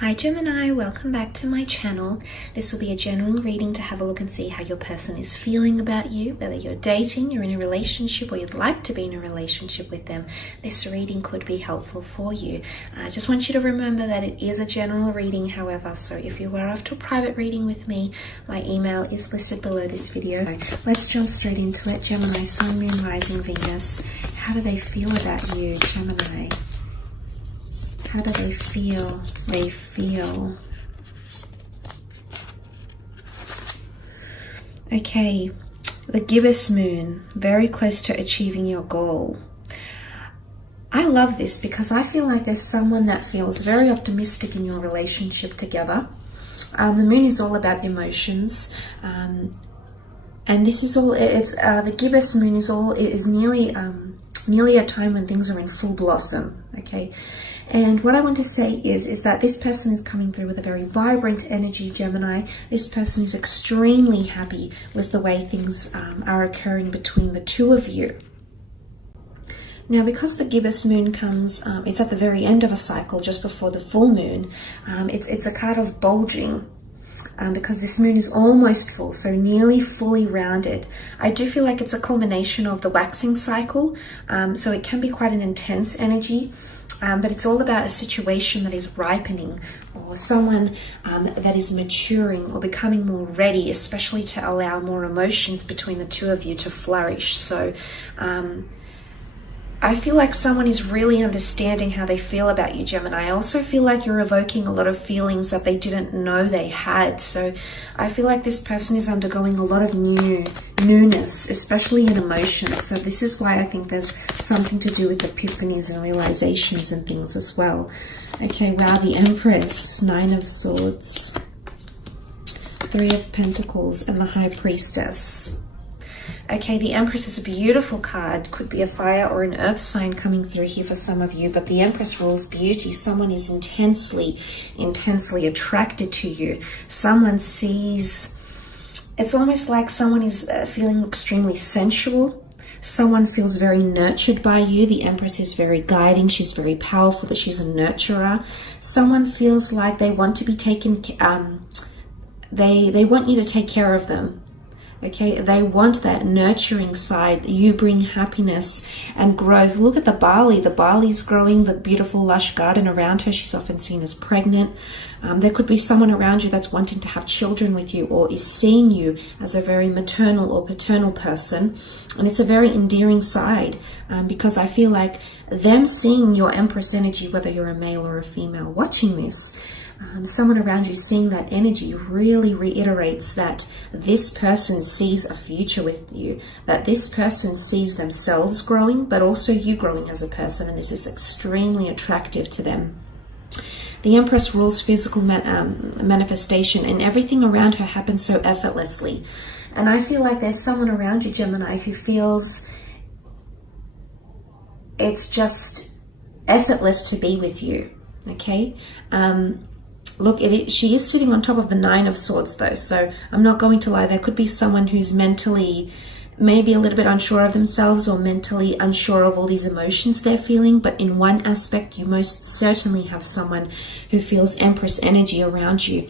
Hi Gemini, welcome back to my channel. This will be a general reading to have a look and see how your person is feeling about you, whether you're dating, you're in a relationship, or you'd like to be in a relationship with them. This reading could be helpful for you. I just want you to remember that it is a general reading, however, so if you are after a private reading with me, my email is listed below this video. Let's jump straight into it. Gemini, Sun, Moon, Rising, Venus. How do they feel about you, Gemini? How do they feel? Okay, the gibbous moon, very close to achieving your goal. I love this because I feel like there's someone that feels very optimistic in your relationship together. The moon is all about emotions, and this is all. The gibbous moon is nearly a time when things are in full blossom. Okay. And what I want to say is that this person is coming through with a very vibrant energy, Gemini. This person is extremely happy with the way things are occurring between the two of you. Now, because the gibbous moon comes, it's at the very end of a cycle, just before the full moon. It's a card of bulging. Because this moon is almost full, so nearly fully rounded. I do feel like it's a culmination of the waxing cycle, so it can be quite an intense energy, but it's all about a situation that is ripening, or someone that is maturing or becoming more ready, especially to allow more emotions between the two of you to flourish. So I feel like someone is really understanding how they feel about you, Gemini. I also feel like you're evoking a lot of feelings that they didn't know they had. So I feel like this person is undergoing a lot of newness, especially in emotions. So this is why I think there's something to do with epiphanies and realizations and things as well. Okay, wow, the Empress, 9 of Swords, 3 of Pentacles, and the High Priestess. Okay, the Empress is a beautiful card. Could be a fire or an earth sign coming through here for some of you, but the Empress rules beauty. Someone is intensely attracted to you. Someone sees, it's almost like someone is feeling extremely sensual. Someone feels very nurtured by you. The Empress is very guiding. She's very powerful, but she's a nurturer. Someone feels like they want to be taken, they want you to take care of them. Okay, they want that nurturing side. You bring happiness and growth. Look at the barley. The barley's growing, the beautiful lush garden around her. She's often seen as pregnant. There could be someone around you that's wanting to have children with you, or is seeing you as a very maternal or paternal person. And it's a very endearing side, because I feel like them seeing your Empress energy, whether you're a male or a female watching this, someone around you seeing that energy really reiterates that this person sees a future with you, that this person sees themselves growing, but also you growing as a person, and this is extremely attractive to them. The Empress rules physical manifestation, and everything around her happens so effortlessly. And I feel like there's someone around you, Gemini, who feels it's just effortless to be with you. Okay? Look, she is sitting on top of the 9 of Swords though, so I'm not going to lie. There could be someone who's mentally maybe a little bit unsure of themselves, or mentally unsure of all these emotions they're feeling. But in one aspect, you most certainly have someone who feels Empress energy around you.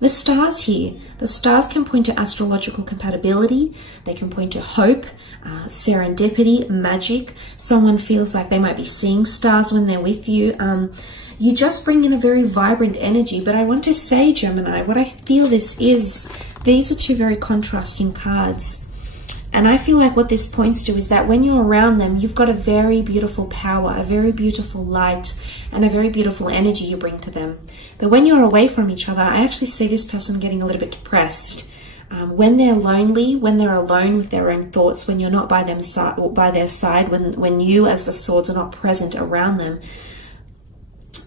The stars here, the stars can point to astrological compatibility. They can point to hope, serendipity, magic. Someone feels like they might be seeing stars when they're with you. You just bring in a very vibrant energy. But I want to say, Gemini, what I feel this is, these are two very contrasting cards. And I feel like what this points to is that when you're around them, you've got a very beautiful power, a very beautiful light, and a very beautiful energy you bring to them. But when you're away from each other, I actually see this person getting a little bit depressed. When they're lonely, when they're alone with their own thoughts, when you're not by their side, when you as the Swords are not present around them,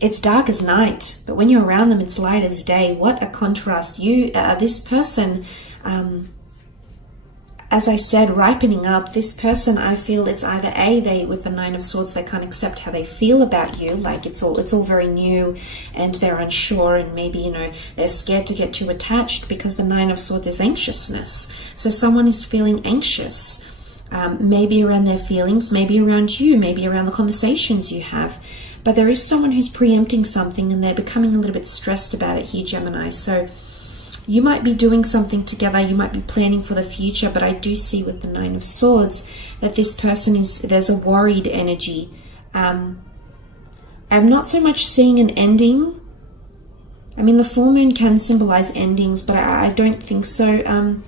it's dark as night. But when you're around them, it's light as day. What a contrast. This person, as I said, ripening up. This person, I feel it's either they with the 9 of Swords, they can't accept how they feel about you, like it's all very new, and they're unsure, and maybe they're scared to get too attached, because the 9 of Swords is anxiousness. So someone is feeling anxious, maybe around their feelings, maybe around you, maybe around the conversations you have. but there is someone who's preempting something and they're becoming a little bit stressed about it here, Gemini. So you might be doing something together, you might be planning for the future, but I do see with the Nine of Swords that this person there's a worried energy. I'm not so much seeing an ending. I mean, the full moon can symbolize endings, but I don't think so.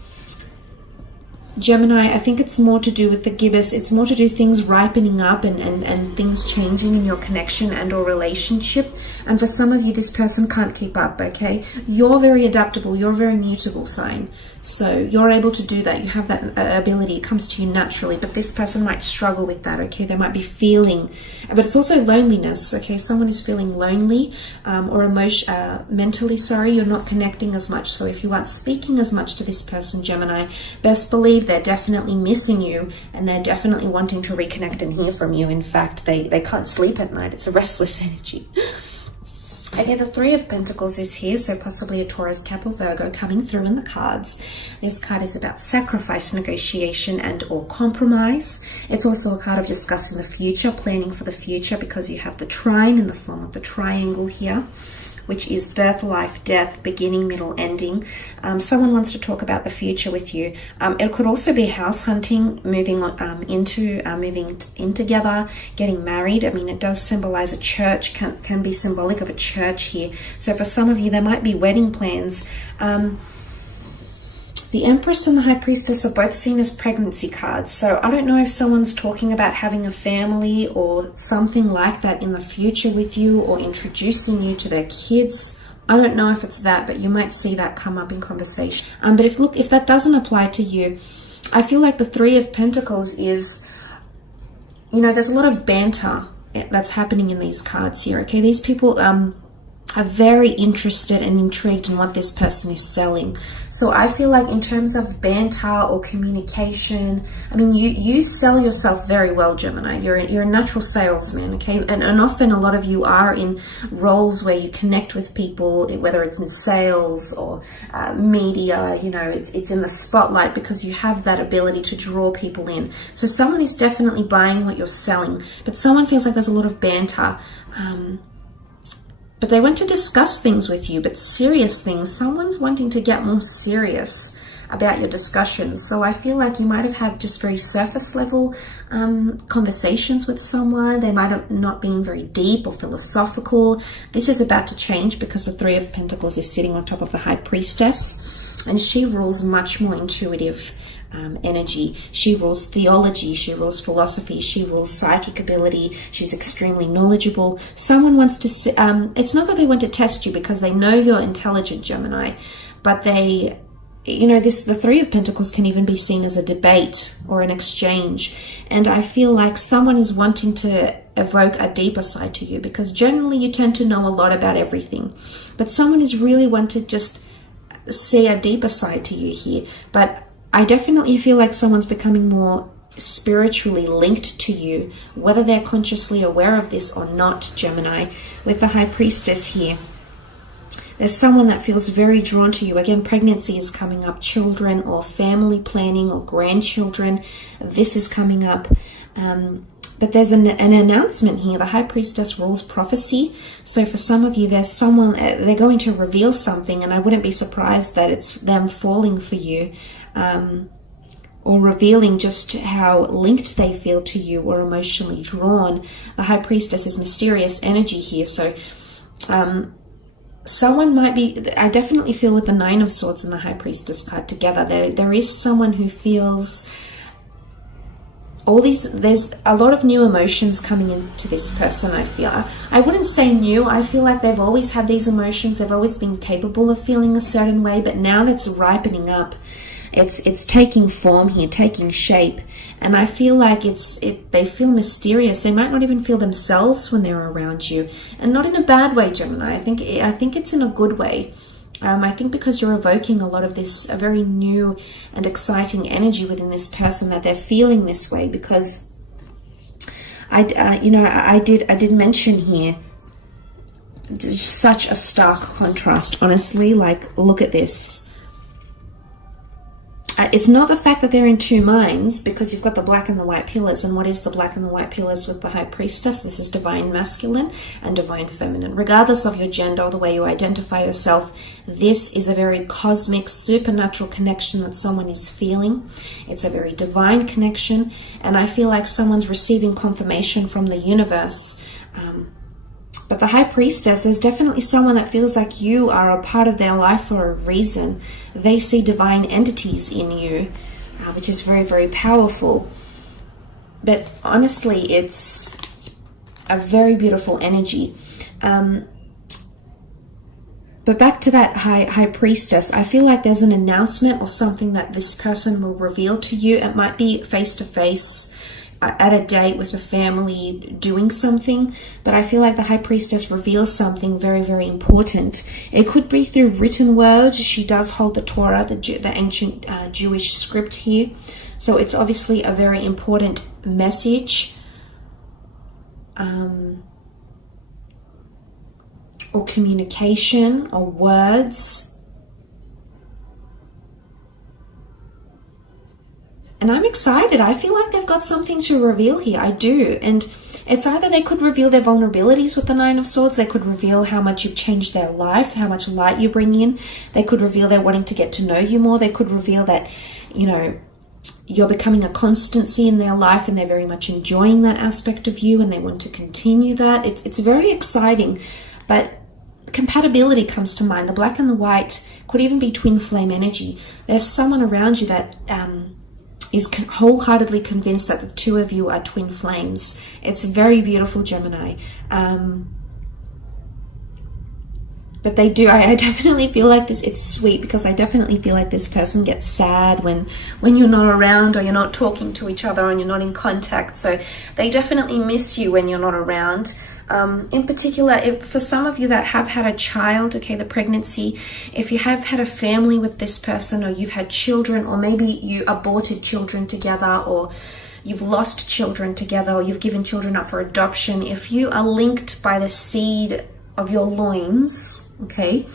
Gemini, I think it's more to do with the gibbous. It's more to do things ripening up and things changing in your connection and or relationship. And for some of you, this person can't keep up, okay? You're very adaptable. You're a very mutable sign. So you're able to do that. You have that ability. It comes to you naturally. But this person might struggle with that, okay? They might be feeling, but it's also loneliness, okay? Someone is feeling lonely or mentally, sorry, you're not connecting as much. So if you aren't speaking as much to this person, Gemini, best believe they're definitely missing you and they're definitely wanting to reconnect and hear from you. In fact, they can't sleep at night. It's a restless energy. Okay, the Three of Pentacles is here, so possibly a Taurus, Cap, or Virgo coming through in the cards. This card is about sacrifice, negotiation, and or compromise. It's also a card of discussing the future, planning for the future, because you have the trine in the form of the triangle here, which is birth, life, death, beginning, middle, ending. Someone wants to talk about the future with you. It could also be house hunting, moving in together, getting married. I mean, it does symbolize a church, can be symbolic of a church here. So for some of you, there might be wedding plans. The Empress and the High Priestess are both seen as pregnancy cards. So I don't know if someone's talking about having a family or something like that in the future with you, or introducing you to their kids. I don't know if it's that, but you might see that come up in conversation. But if that doesn't apply to you, I feel like the Three of Pentacles is, you know, there's a lot of banter that's happening in these cards here, okay? These people are very interested and intrigued in what this person is selling. So I feel like in terms of banter or communication, I mean, you sell yourself very well, Gemini. You're a natural salesman, okay? And often a lot of you are in roles where you connect with people, whether it's in sales or media, you know, it's in the spotlight because you have that ability to draw people in. So someone is definitely buying what you're selling, but someone feels like there's a lot of banter. But they want to discuss things with you, but serious things. Someone's wanting to get more serious about your discussions. So I feel like you might have had just very surface level conversations with someone. They might have not been very deep or philosophical. This is about to change because the Three of Pentacles is sitting on top of the High Priestess, and she rules much more intuitive energy. She rules theology, she rules philosophy, she rules psychic ability. She's extremely knowledgeable. Someone wants to it's not that they want to test you because they know you're intelligent, Gemini, but they, you know, the Three of Pentacles can even be seen as a debate or an exchange. And I feel like someone is wanting to evoke a deeper side to you, because generally you tend to know a lot about everything, but someone is really wanting to just see a deeper side to you here. But I definitely feel like someone's becoming more spiritually linked to you, whether they're consciously aware of this or not, Gemini. With the High Priestess here, there's someone that feels very drawn to you. Again, pregnancy is coming up, children or family planning or grandchildren. This is coming up. But there's an announcement here. The High Priestess rules prophecy. So for some of you, there's someone, they're going to reveal something, and I wouldn't be surprised that it's them falling for you, or revealing just how linked they feel to you or emotionally drawn. The High Priestess is mysterious energy here. So someone might be, I definitely feel with the Nine of Swords and the High Priestess card together, there is someone who feels there's a lot of new emotions coming into this person. I feel, I wouldn't say new, I feel like they've always had these emotions, they've always been capable of feeling a certain way, but now that's ripening up. It's taking form here, taking shape, and I feel like they feel mysterious. They might not even feel themselves when they're around you, and not in a bad way, Gemini. I think it's in a good way. I think because you're evoking a lot of this, a very new and exciting energy within this person, that they're feeling this way. Because I did mention here such a stark contrast. Honestly, like, look at this. It's not the fact that they're in two minds, because you've got the black and the white pillars. And what is the black and the white pillars with the High Priestess? This is divine masculine and divine feminine. Regardless of your gender or the way you identify yourself, this is a very cosmic, supernatural connection that someone is feeling. It's a very divine connection. And I feel like someone's receiving confirmation from the universe. But the High Priestess, there's definitely someone that feels like you are a part of their life for a reason. They see divine entities in you, which is very, very powerful. But honestly, it's a very beautiful energy. But back to that High Priestess, I feel like there's an announcement or something that this person will reveal to you. It might be face-to-face, at a date with the family, doing something, but I feel like the High Priestess reveals something very, very important. It could be through written words. She does hold the Torah, the ancient Jewish script here, so it's obviously a very important message, or communication, or words. And I'm excited. I feel like they've got something to reveal here. I do. And it's either they could reveal their vulnerabilities with the Nine of Swords. They could reveal how much you've changed their life, how much light you bring in. They could reveal they're wanting to get to know you more. They could reveal that, you know, you're becoming a constancy in their life and they're very much enjoying that aspect of you and they want to continue that. It's very exciting. But compatibility comes to mind. The black and the white could even be twin flame energy. There's someone around you that is wholeheartedly convinced that the two of you are twin flames. It's very beautiful, Gemini. But they do, I definitely feel like this, it's sweet, because I definitely feel like this person gets sad when you're not around, or you're not talking to each other and you're not in contact. So they definitely miss you when you're not around. In particular, if for some of you that have had a child, okay, the pregnancy, if you have had a family with this person, or you've had children, or maybe you aborted children together, or you've lost children together, or you've given children up for adoption, if you are linked by the seed of your loins, okay,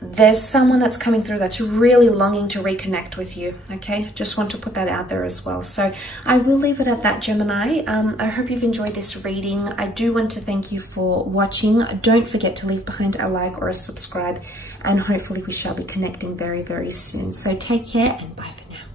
there's someone that's coming through that's really longing to reconnect with you, okay? Just want to put that out there as well. So I will leave it at that, Gemini. I hope you've enjoyed this reading. I do want to thank you for watching. Don't forget to leave behind a like or a subscribe, and hopefully we shall be connecting very, very soon. So take care and bye for now.